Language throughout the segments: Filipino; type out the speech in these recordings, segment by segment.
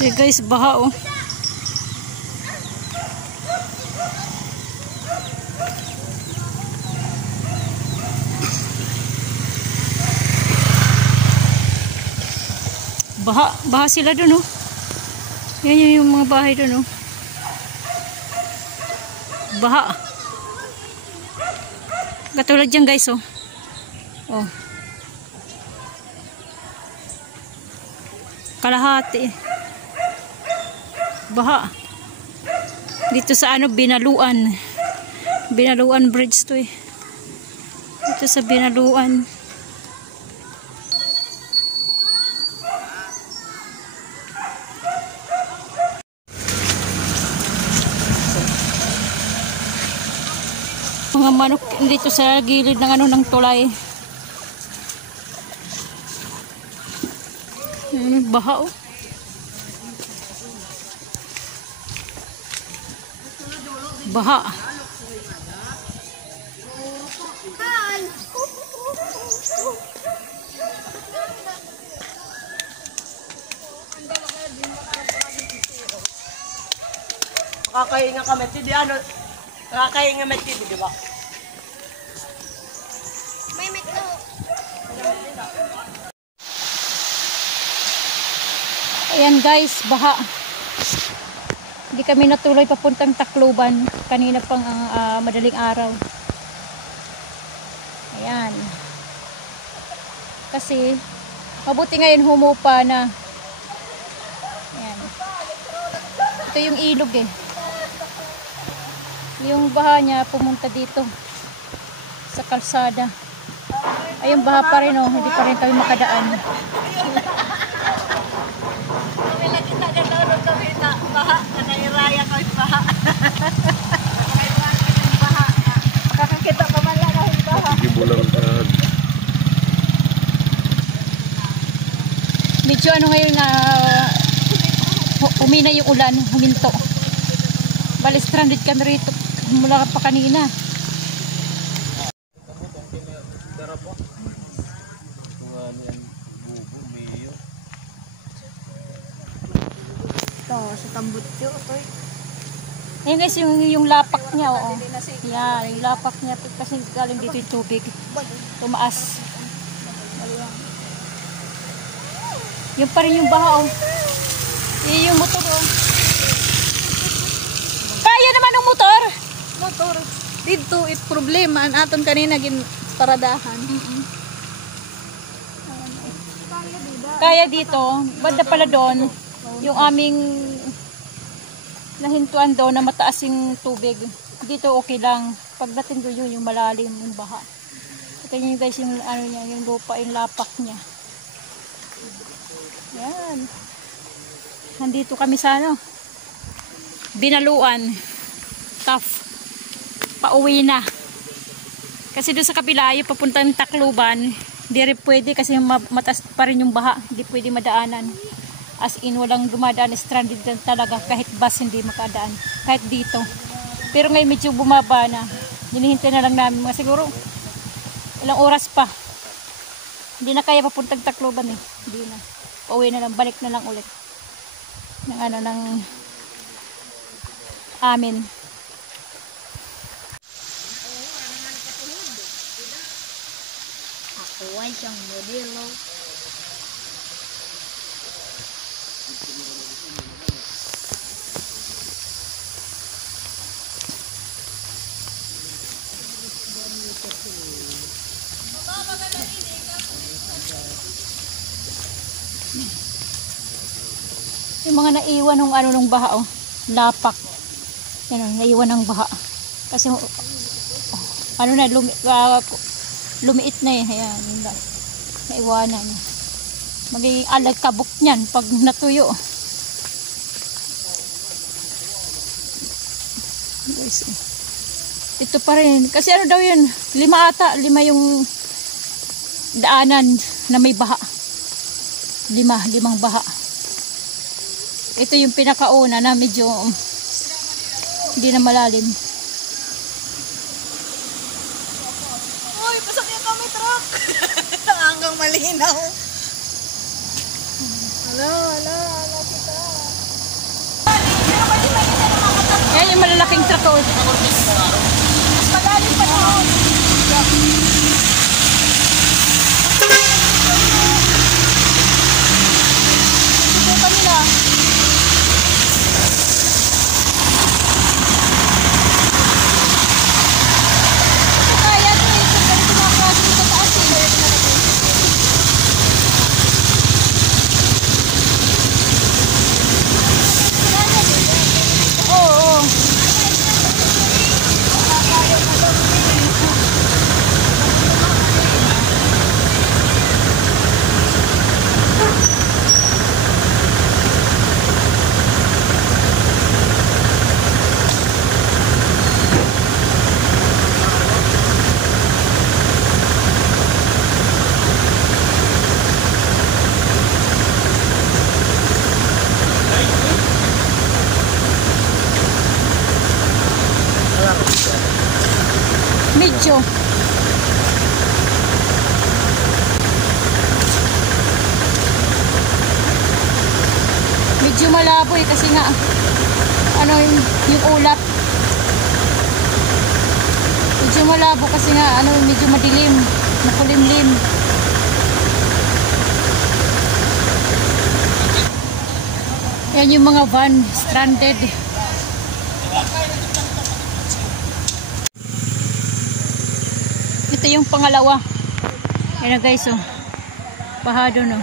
Ito guys, baha oh. Baha sila dun oh. Yan yung mga bahay dun oh. Baha. Katulad dyan guys oh. Oh. Kalahati. Baha. Dito sa ano, Binaluan. Binaluan Bridge to eh. Dito sa Binaluan. Mga manok dito sa gilid ng ano, ng tulay. Baha oh. Baha. Kakahinga kami, di ano? Kakahinga kami, di ba? May metro. Ayan guys, baha. Hindi kami natuloy papuntang Tacloban. Kanina pang madaling araw. Ayan. Kasi, mabuti ngayon humupa na. Ayan. Ito yung ilog eh. Yung baha niya pumunta dito. Sa kalsada. Ayun, baha pa rin oh. Hindi pa rin kami makadaan. Baha, nanairaya ko yung baha. Makakakita pa man lang yung baha. Medyo ano ngayon na umina yung ulan, huminto. Bali stranded kami rito mula pa kanina. Sa tambutyo ito. Ayun guys, yung lapak niya oo. Yan, yung lapak niya kasi galing dito yung tubig. Tumaas. Yung pa rin yung baha oh. Yung motor oh. Kaya naman ng motor. Motor. Dito it problema an aton kanina gin paradahan. Kaya dito, banda pala doon, yung aming nahintuan doon na mataas yung tubig. Dito okay lang. Pagdating doon yung malalim, yung baha. Ito nyo guys yung ano niya, yung lupa, yung lapak niya. Yan. Nandito kami sa ano, Binaluan. Tough. Pauwi na. Kasi doon sa kabila, yung papuntang Tacloban, di rin pwede kasi mataas pa rin yung baha. Hindi pwede madaanan. As in, walang dumadaan, stranded din talaga. Kahit bus hindi makadaan. Kahit dito. Pero ngayon medyo bumaba na. Hinihintay na lang namin. Mga siguro, ilang oras pa. Hindi na kaya papuntang Tacloban eh. Hindi na. Pauwi na lang. Balik na lang ulit. Ng ano, ng amin. Ako ay siyang modelo. Yung mga naiwan ng ano ng baha oh. Lapak. Yan oh, naiwan ng baha. Kasi ano na lumiit na eh. Ayan, naiwanan. Magiging alagkabok niyan pag natuyo. Guys, ito pa rin. Kasi ano daw yun? 5 ata. 5 yung daanan na may baha. 5 baha. Ito yung pinakauna na medyo hindi na malalim. Uy, pasakyan kami truck. Hanggang malinaw. Hala kita. yung malalaking truck o. Mas malalim pa doon. Subukan nila. Kaya ito eh. Sa ganito mga klase sa taas eh. Oo. Medyo. Medyo malabo eh kasi nga ano yung ulap. Medyo malabo kasi nga ano medyo madilim, makulimlim. Yan yung mga van stranded. Ito yung pangalawa. Ayan na guys, oh. Bahado, no.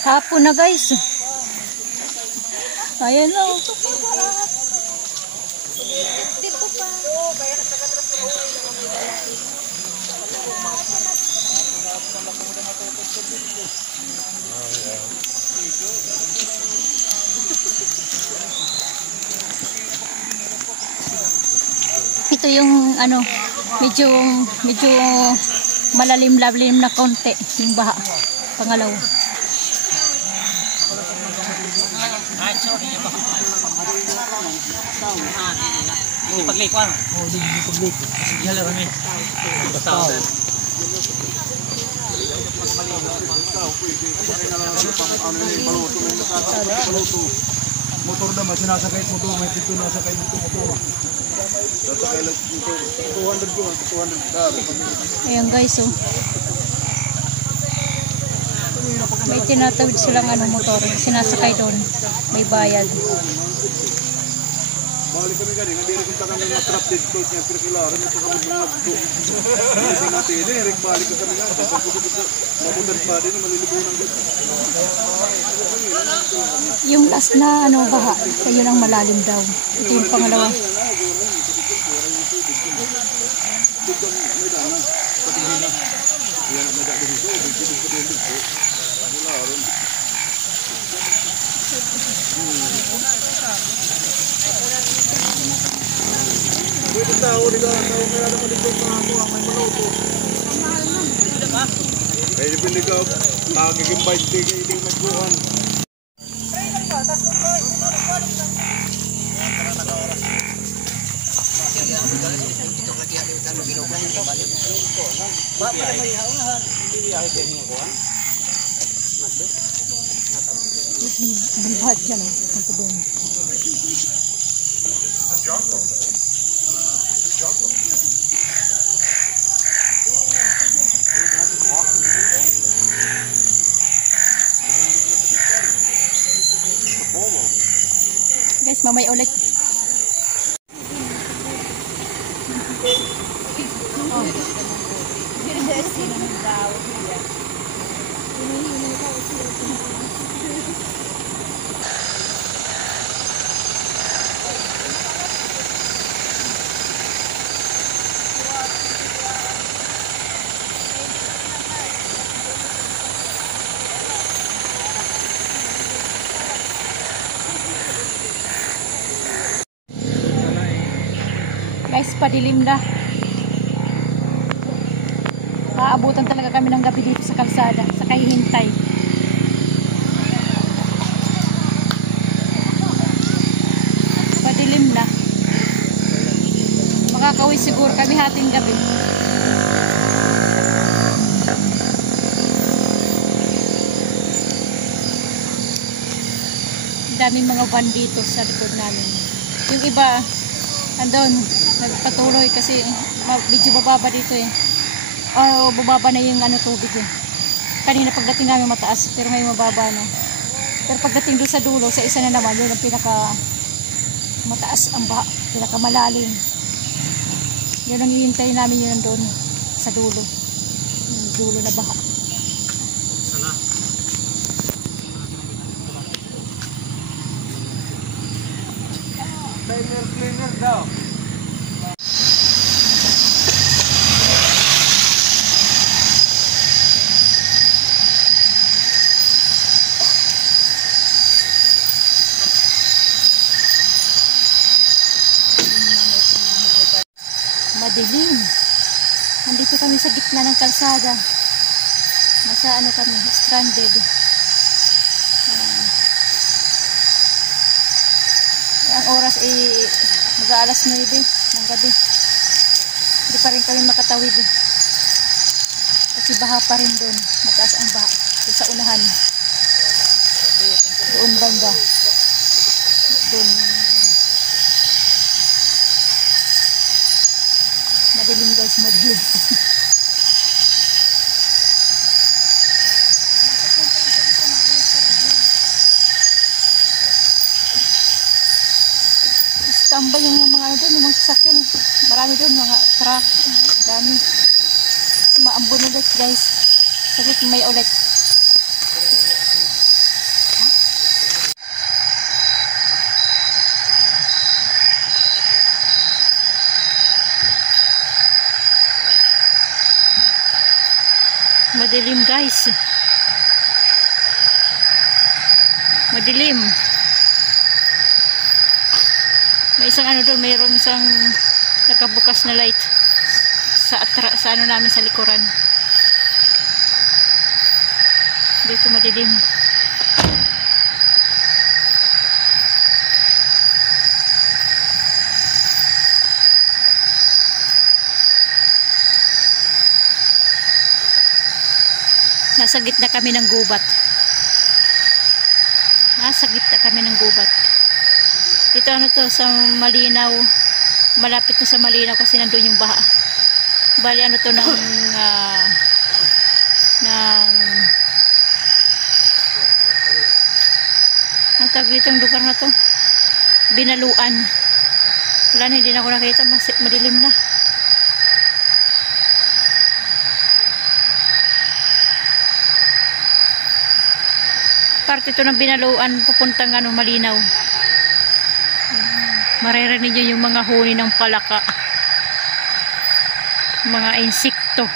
Hapon na guys. Ayan na, oh. Ito yung ano, medyo malalim-lalim na konti yung baha. Pangalawa. Hindi paglikwan. Oo, hindi paglikwan. Yala kami. Basta. Motor naman, sinasakay motor, may pito nasakay motor. Sasakay lang motor, 200 ko, 200 car. Ayan guys, oh. May tinatawid silang ano, motor, sinasakay doon. May bayad. Balik kami galing, hindi rin kita kami na-trap dito niya, pinakilaran ito kami ng nagdo. Hindi natin, hindi, balik kami nga. Mabutan pa din, malilibunan dito. Yung last na ano, baha, yun ang malalim daw. Ito yung pangalawa. Pwede tao, di ka tao, kaya naman dito mga ako, ang may maluto. Kaya dipindi ka, nakakikimbayt, di ka hindi magbuhan. Ang bahat dyan, oh. Punta doon. Guys, mamaya ulit. Guys, padilim na. Aabutan talaga kami ng gabi dito sa kalsada, sa kahihintay. makauwi siguro kami hating gabi. Daming mga van dito sa likod namin. Yung iba andun nagpatuloy kasi medyo bababa dito eh. Bababa na yung tubig eh. Kanina pagdating namin mataas pero may mababa na. Pero pagdating doon sa dulo, sa isa na naman yun ang pinaka mataas ang baha, pinaka malalim. Yun ang hihintay namin yun doon sa dulo. Yung dulo na baha. Cleaner daw. Madilim. Nandito kami sa gitna ng kalsada. Nasa kami, stranded. Ang oras ay mag-aalas 9 ng gabi. Hindi pa rin kami makatawid. Kasi baha pa rin doon. Mataas ang baha. Doon sa unahan. Doon banda. Doon. Madilim guys, madilim. Tambay yung mga doon, yung mga sasakyan. Marami doon, mga truck. Dami. Maambon ulit guys. Saglit may ulit. Madilim guys. Madilim. May isang doon, mayroong isang nakabukas na light sa namin sa likuran. Dito madilim. Nasa gitna kami ng gubat. Nasa gitna kami ng gubat. Ito to sa Malinaw, malapit to sa Malinaw kasi nandun yung baha. Bali to ng ang tawag dito ang lugar na to, Binaluan. Wala na, hindi na ako nakita, madilim na. Parte to ng Binaluan pupuntang Malinaw. Maririnig niyo yung mga huni ng palaka, mga insekto,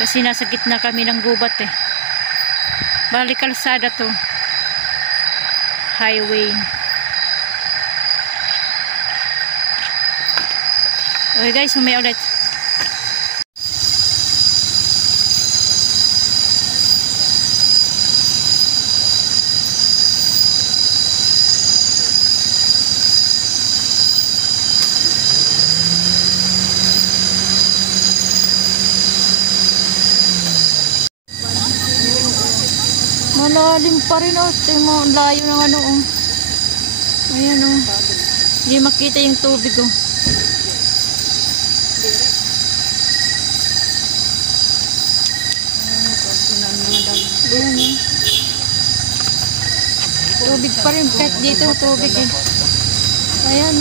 kasi nasa gitna kami ng gubat eh. Bali kalsada to, highway. Okay guys, may ulit. Malalim pa rin ang layo ng ayan hindi makita yung tubig ayan tubig pa rin kahit dito tubig ayan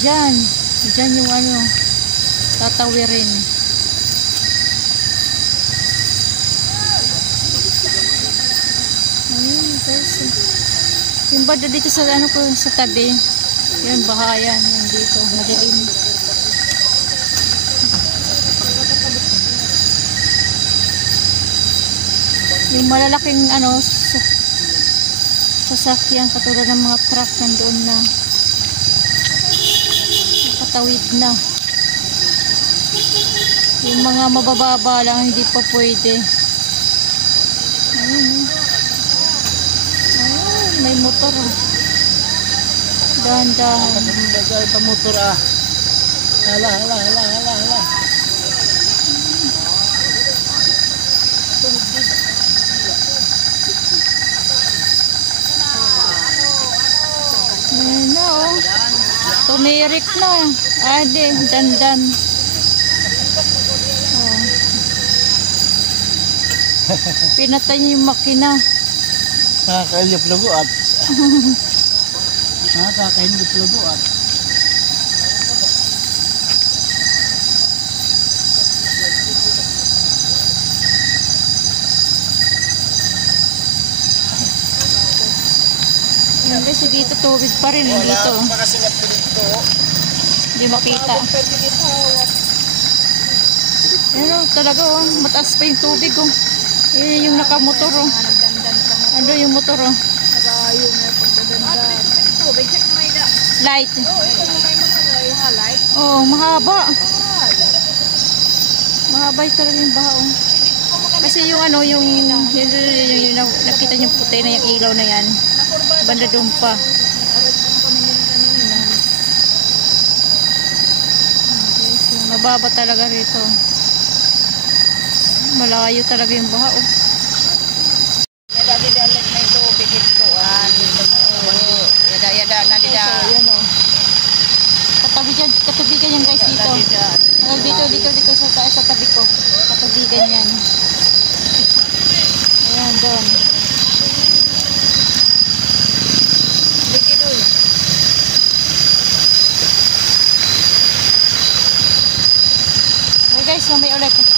dyan yung tatawirin. Yung banda dito sa sa tabi, yun bahayan yung dito, madilim. Yung malalaking sasakyan katulad ng mga truck nandoon na nakatawid na. Yung mga mabababa lang hindi pa pwede. Ayun, may motor Dahan-dahan. Bagay pa motor ah. Hala. Ayun na oh. Tumirik na. Ade, dandan. Oh. Pinatay niya yung makina. Nakakailip lago at. Nakakailip lago at. Yan guys, dito tubig pa rin dito. Makasingat ko dito. Hindi makita. Pero talaga oh, mataas pa yung tubig oh. Yun yung nakamotor oh. Ano yung motor oh. Light. Oh, mahaba. Mahaba yung talaga yung baha oh. Kasi yung ano, yung nakita yung puti na yung ilaw na yan. Banda doon pa. Mababa talaga rito. Malayo talaga yung baha oh. Yada-yada na ito, bigit ko. Yada-yada na dida. So, yan oh. Katabigan yan guys dito. Dito sa taas sa tabi ko. Katabigan yan. Ayan doon. Okay guys, mamay ulit.